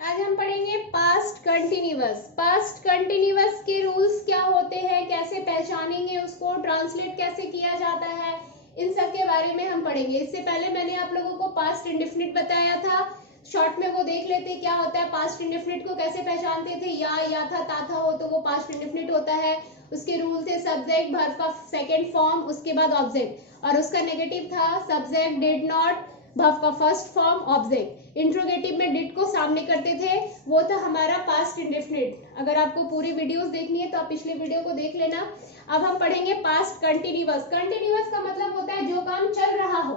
आज हम पढ़ेंगे पास्ट कंटिन्यूअस। पास्ट कंटिन्यूअस के रूल्स क्या होते हैं, कैसे पहचानेंगे उसको, ट्रांसलेट कैसे किया जाता है, इन सब के बारे में हम पढ़ेंगे। इससे पहले मैंने आप लोगों को पास्ट इंडेफिनिट बताया था, शॉर्ट में वो देख लेते क्या होता है। पास्ट इंडेफिनिट को कैसे पहचानते थे, या था, था हो तो वो पास्ट इंडेफिनिट होता है। उसके रूल थे सब्जेक्ट, वर्ब का सेकेंड फॉर्म, उसके बाद ऑब्जेक्ट, और उसका नेगेटिव था सब्जेक्ट, डिड नॉट, वर्ब का फर्स्ट फॉर्म, ऑब्जेक्ट। इंट्रोगेटिव में डिड को सामने करते थे, वो था हमारा पास्ट इंडेफिनिट। अगर आपको पूरी वीडियोस देखनी है तो आप पिछली वीडियो को देख लेना। अब हम पढ़ेंगे पास्ट कंटिन्यूअस। कंटिन्यूअस का मतलब होता है जो काम चल रहा हो।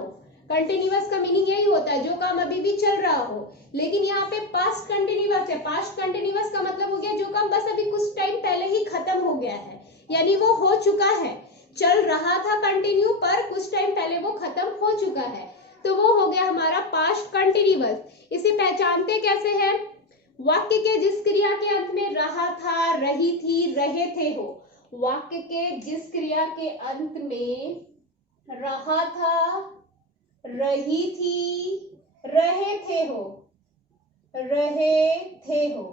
कंटिन्यूअस का मीनिंग यही होता है जो काम अभी भी चल रहा हो, लेकिन यहाँ पे पास्ट कंटिन्यूअस है। पास्ट कंटिन्यूअस का मतलब हो गया जो काम बस अभी कुछ टाइम पहले ही खत्म हो गया है, यानी वो हो चुका है। चल रहा था कंटिन्यू, पर कुछ टाइम पहले वो खत्म हो चुका है, तो वो हो गया हमारा पास्ट कंटिन्यूअस। इसे पहचानते कैसे हैं? वाक्य के जिस क्रिया के अंत में रहा था, रही थी, रहे थे हो, वाक्य के जिस क्रिया के अंत में रहा था, रही थी, रहे थे हो, रहे थे हो,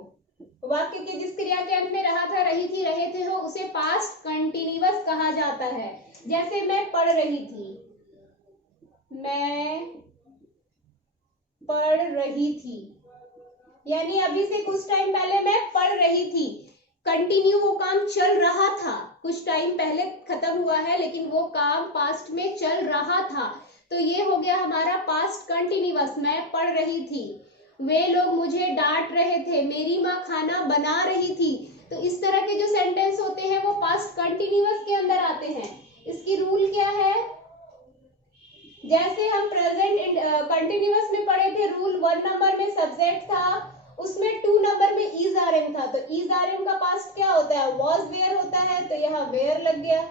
वाक्य के जिस क्रिया के अंत में रहा था, रही थी, रहे थे हो, उसे पास्ट कंटिन्यूअस कहा जाता है। जैसे मैं पढ़ रही थी, मैं पढ़ रही थी, यानी अभी से कुछ टाइम पहले मैं पढ़ रही थी। कंटिन्यू वो काम चल रहा था, कुछ टाइम पहले खत्म हुआ है लेकिन वो काम पास्ट में चल रहा था, तो ये हो गया हमारा पास्ट कंटिन्यूअस। मैं पढ़ रही थी, वे लोग मुझे डांट रहे थे, मेरी माँ खाना बना रही थी। तो इस तरह के जो सेंटेंस होते हैं वो पास्ट कंटिन्यूअस के अंदर आते हैं। इसकी रूल क्या है? जैसे हम प्रेजेंट कंटिन्यूअस में पढ़े थे, रूल 1 नंबर में सब्जेक्ट था, उसमें 2 नंबर में इज आर एम था, तो इज आर एम का पास्ट क्या होता है? वॉज वेयर होता है, तो यहाँ वेयर लग गया।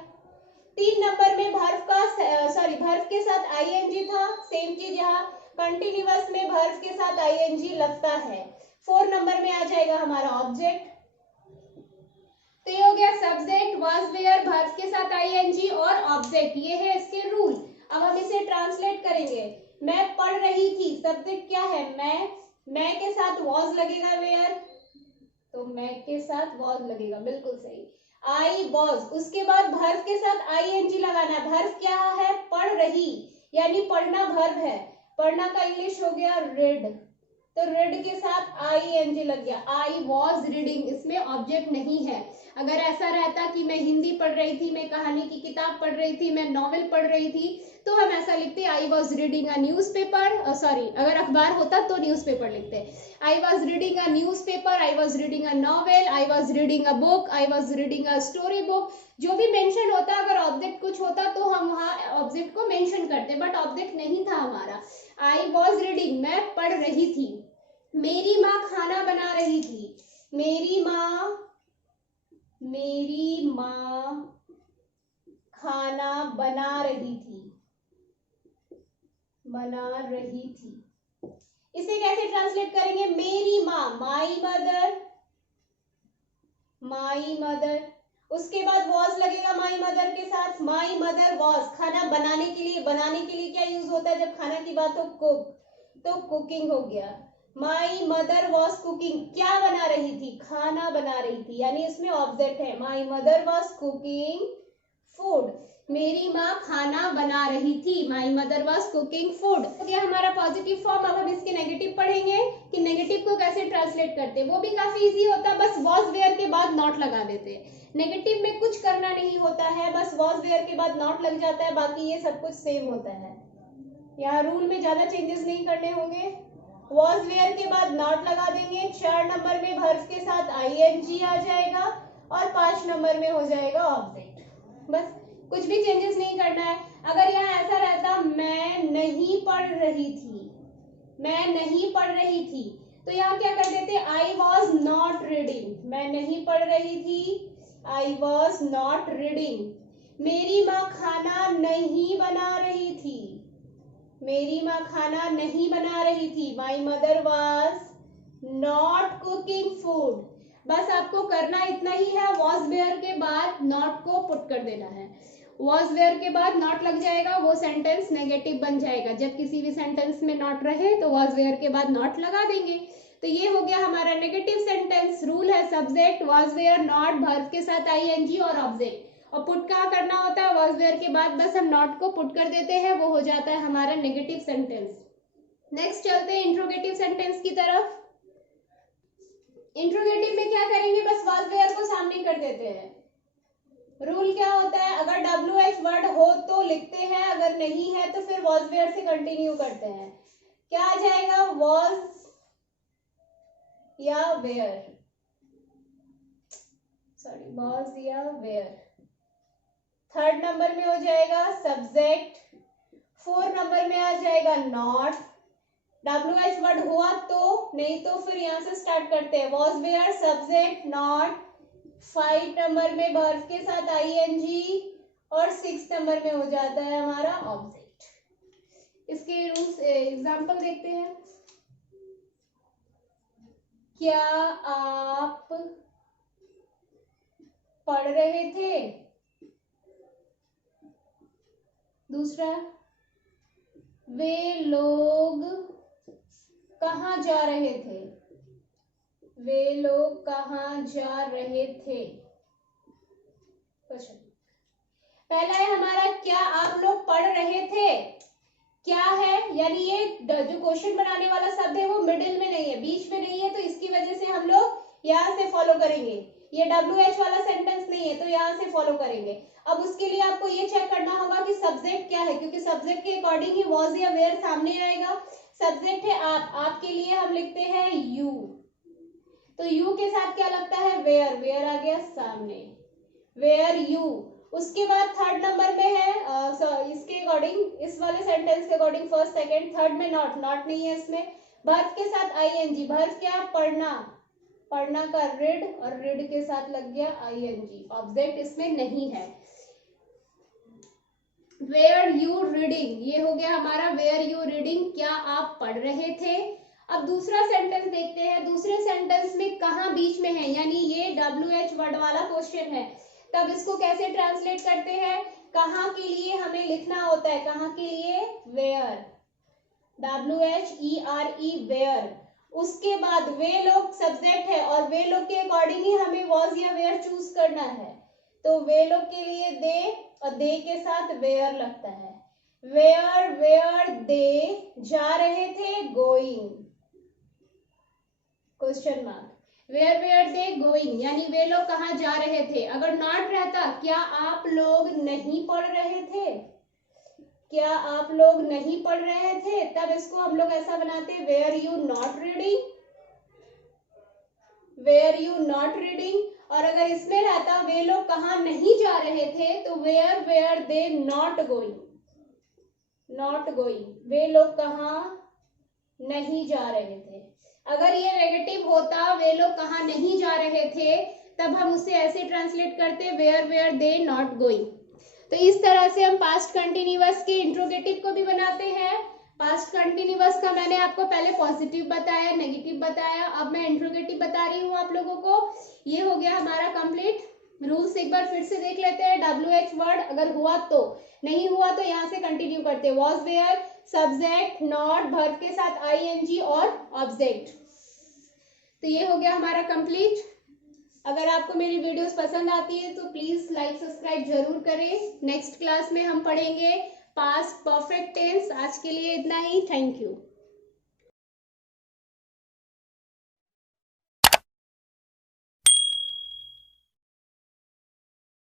3 नंबर में वर्ब का वर्ब के साथ आईएनजी था, सेम चीज यहाँ कंटिन्यूअस में वर्ब के साथ आईएनजी लगता है। 4 नंबर में आ जाएगा हमारा ऑब्जेक्ट। तो ये हो गया सब्जेक्ट, वाज वेयर, वर्ब के साथ आईएनजी और ऑब्जेक्ट, ये है इसके रूल। अब हम इसे ट्रांसलेट करेंगे। मैं पढ़ रही थी, सब्जेक्ट क्या है? मैं के साथ वाज लगेगा वेयर, तो मैं के साथ वाज लगेगा, बिल्कुल सही। आई वॉज, उसके बाद वर्ब के साथ आईएनजी लगाना है। वर्ब क्या है? पढ़ रही, यानी पढ़ना वर्ब है। पढ़ना का इंग्लिश हो गया रीड, तो रीड के साथ आईएनजी लग गया। आई वॉज रीडिंग, इसमें ऑब्जेक्ट नहीं है। अगर ऐसा रहता कि मैं हिंदी पढ़ रही थी, मैं कहानी की किताब पढ़ रही थी, मैं नॉवेल पढ़ रही थी, तो हम ऐसा लिखते I was reading a news paper, अगर अखबार होता तो न्यूज पेपर लिखते। I was reading a news paper, I was reading a novel, I was reading a book, I was reading a story book. जो भी मेंशन होता, अगर object कुछ होता तो हम वहां ऑब्जेक्ट को मेंशन करते, बट ऑब्जेक्ट नहीं था हमारा। आई वॉज रीडिंग, मैं पढ़ रही थी। मेरी माँ खाना बना रही थी, मेरी माँ खाना बना रही थी। इसे कैसे ट्रांसलेट करेंगे? मेरी माँ, माई मदर, उसके बाद वॉज लगेगा माई मदर के साथ। माई मदर वॉज, खाना बनाने के लिए क्या यूज होता है जब खाना की बात हो? कुक, तो कुकिंग हो गया। माई मदर वॉज कुकिंग, क्या बना रही थी? खाना बना रही थी, यानी इसमें ऑब्जेक्ट है। My mother was cooking food, मेरी माँ खाना बना रही थी, my mother was cooking food. यह हमारा पॉजिटिव फॉर्म। अब हम इसके नेगेटिव पढ़ेंगे कि नेगेटिव को कैसे ट्रांसलेट करते, वो भी काफी इजी होता है, बस वॉज वेयर के बाद नॉट लगा देते हैं। नेगेटिव में कुछ करना नहीं होता है, बस वॉज वेयर के बाद नॉट लग जाता है, बाकी ये सब कुछ सेम होता है। यहाँ रूल में ज्यादा चेंजेस नहीं करने होंगे। वॉज वेयर के बाद नॉट लगा देंगे, 4 नंबर में वर्ब के साथ आईएनजी आ जाएगा, और 5 नंबर में हो जाएगा ऑब्जेक्ट। बस, कुछ भी चेंजेस नहीं करना है। अगर यहाँ ऐसा रहता मैं नहीं पढ़ रही थी, तो यहाँ क्या कर देते? आई वॉज नॉट रीडिंग, मैं नहीं पढ़ रही थी, आई वॉज नॉट रीडिंग। मेरी माँ खाना नहीं बना रही थी, my mother was not cooking food. बस आपको करना इतना ही है, वॉज वेयर के बाद नॉट को पुट कर देना है। वॉज वेयर के बाद नॉट लग जाएगा, वो सेंटेंस नेगेटिव बन जाएगा। जब किसी भी सेंटेंस में नॉट रहे तो वॉज वेयर के बाद नॉट लगा देंगे। तो ये हो गया हमारा नेगेटिव सेंटेंस। रूल है subject was were not verb के साथ आईएनजी और ऑब्जेक्ट, और पुट कहाँ करना होता है, वाज वेयर के बाद बस हम नॉट को पुट कर देते हैं, वो हो जाता है हमारा नेगेटिव सेंटेंस। नेक्स्ट चलते हैं इंट्रोगेटिव सेंटेंस की तरफ। इंट्रोगेटिव में क्या करेंगे, बस वाज वेयर को सामने कर देते हैं। रूल क्या होता है, अगर WH वर्ड हो तो लिखते हैं, अगर नहीं है तो फिर वाज वेयर से कंटिन्यू करते हैं। क्या आ जाएगा, वाज या वेयर, सॉरी वाज या वेयर। थर्ड नंबर में हो जाएगा सब्जेक्ट, फोर्थ नंबर में आ जाएगा नॉट। WH वर्ड हुआ तो, नहीं तो फिर यहां से स्टार्ट करते हैं, was were subject not. 5 number में वर्ब के साथ आईएनजी, और 6 नंबर में हो जाता है हमारा ऑब्जेक्ट। इसके रूल्स एग्जांपल देखते हैं। क्या आप पढ़ रहे थे, दूसरा वे लोग कहाँ जा रहे थे, वे लोग कहाँ जा रहे थे। क्वेश्चन पहला है हमारा, क्या आप लोग पढ़ रहे थे, क्या है, यानी ये जो क्वेश्चन बनाने वाला शब्द है वो मिडिल में नहीं है, बीच में नहीं है, तो इसकी वजह से हम लोग यहाँ से फॉलो करेंगे। ये WH वाला सेंटेंस नहीं है तो यहाँ से फॉलो करेंगे। अब उसके लिए आपको ये चेक करना होगा कि सब्जेक्ट क्या है, क्योंकि सब्जेक्ट के अकॉर्डिंग ही वाज या वेयर सामने आएगा। सब्जेक्ट है आप, आपके लिए हम लिखते हैं यू, तो यू के साथ क्या लगता है, वेयर, वेयर आ गया सामने, वेयर यू। उसके बाद थर्ड नंबर में है इसके अकॉर्डिंग, इस वाले सेंटेंस के अकॉर्डिंग फर्स्ट सेकंड, थर्ड में नॉट, नॉट नहीं है इसमें। वर्ब के साथ आईएनजी, वर्ब क्या, पढ़ना, पढ़ना का रीड, और रीड के साथ लग गया आईएनजी। ऑब्जेक्ट इसमें नहीं है। वेयर यू रीडिंग, ये हो गया हमारा वेयर यू रीडिंग, क्या आप पढ़ रहे थे। अब दूसरा सेंटेंस देखते हैं। दूसरे सेंटेंस में कहाँ बीच में है, यानी ये WH वर्ड वाला क्वेश्चन है, तब इसको कैसे ट्रांसलेट करते हैं, कहाँ के लिए हमें लिखना होता है, कहाँ के लिए, वेयर, WHERE वेयर। उसके बाद वे लोग सब्जेक्ट है, और वे लोग के अकॉर्डिंग ही हमें वॉज या वेयर चूज करना है, तो वे लोग के लिए दे, और दे के साथ वेयर लगता है। वेयर वेयर दे जा रहे थे, going, question mark. Were where they going, यानी वे लोग कहाँ जा रहे थे। अगर नॉट रहता, क्या आप लोग नहीं पढ़ रहे थे, क्या आप लोग नहीं पढ़ रहे थे, तब इसको हम लोग ऐसा बनाते, were you not reading, were you not reading. और अगर इसमें रहता, वे लोग कहाँ नहीं जा रहे थे, तो where where they not going, not going, वे लोग कहाँ नहीं जा रहे थे। अगर ये नेगेटिव होता, वे लोग कहाँ नहीं जा रहे थे, तब हम उसे ऐसे ट्रांसलेट करते, were where they not going. तो इस तरह से हम पास्ट कंटिन्यूअस के इंट्रोगेटिव को भी बनाते हैं। पास्ट कंटिन्यूअस का मैंने आपको पहले पॉजिटिव बताया, नेगेटिव बताया, अब मैं इंट्रोगेटिव बता रही हूँ आप लोगों को। ये हो गया हमारा कंप्लीट। रूल्स एक बार फिर से देख लेते हैं। WH वर्ड अगर हुआ तो, नहीं हुआ तो यहाँ से कंटिन्यू करते हैं। Was were subject not, verb के साथ आईएनजी और ऑब्जेक्ट। तो ये हो गया हमारा कंप्लीट। अगर आपको मेरी वीडियोस पसंद आती है तो प्लीज लाइक सब्सक्राइब जरूर करें। नेक्स्ट क्लास में हम पढ़ेंगे पास्ट परफेक्ट टेंस। आज के लिए इतना ही, थैंक यू।